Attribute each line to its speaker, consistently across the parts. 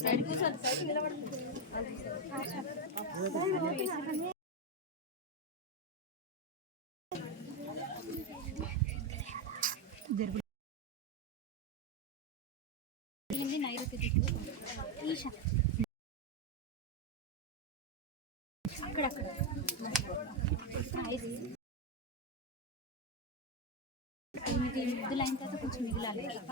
Speaker 1: సైడ్కు side నైరుతి ఈశ అక్కడక్కడ ఐదు ఎనిమిది ముద్దులు అయిన తర్వాత కొంచెం మిగిలాలి తప్ప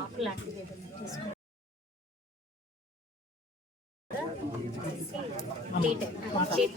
Speaker 1: ఆకు లాంటిది ఏదైనా తీసుకో డేట్ డేట్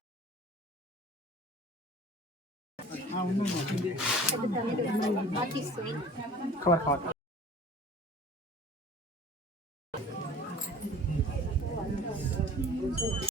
Speaker 2: খাবার
Speaker 1: খাওয়া Thank you.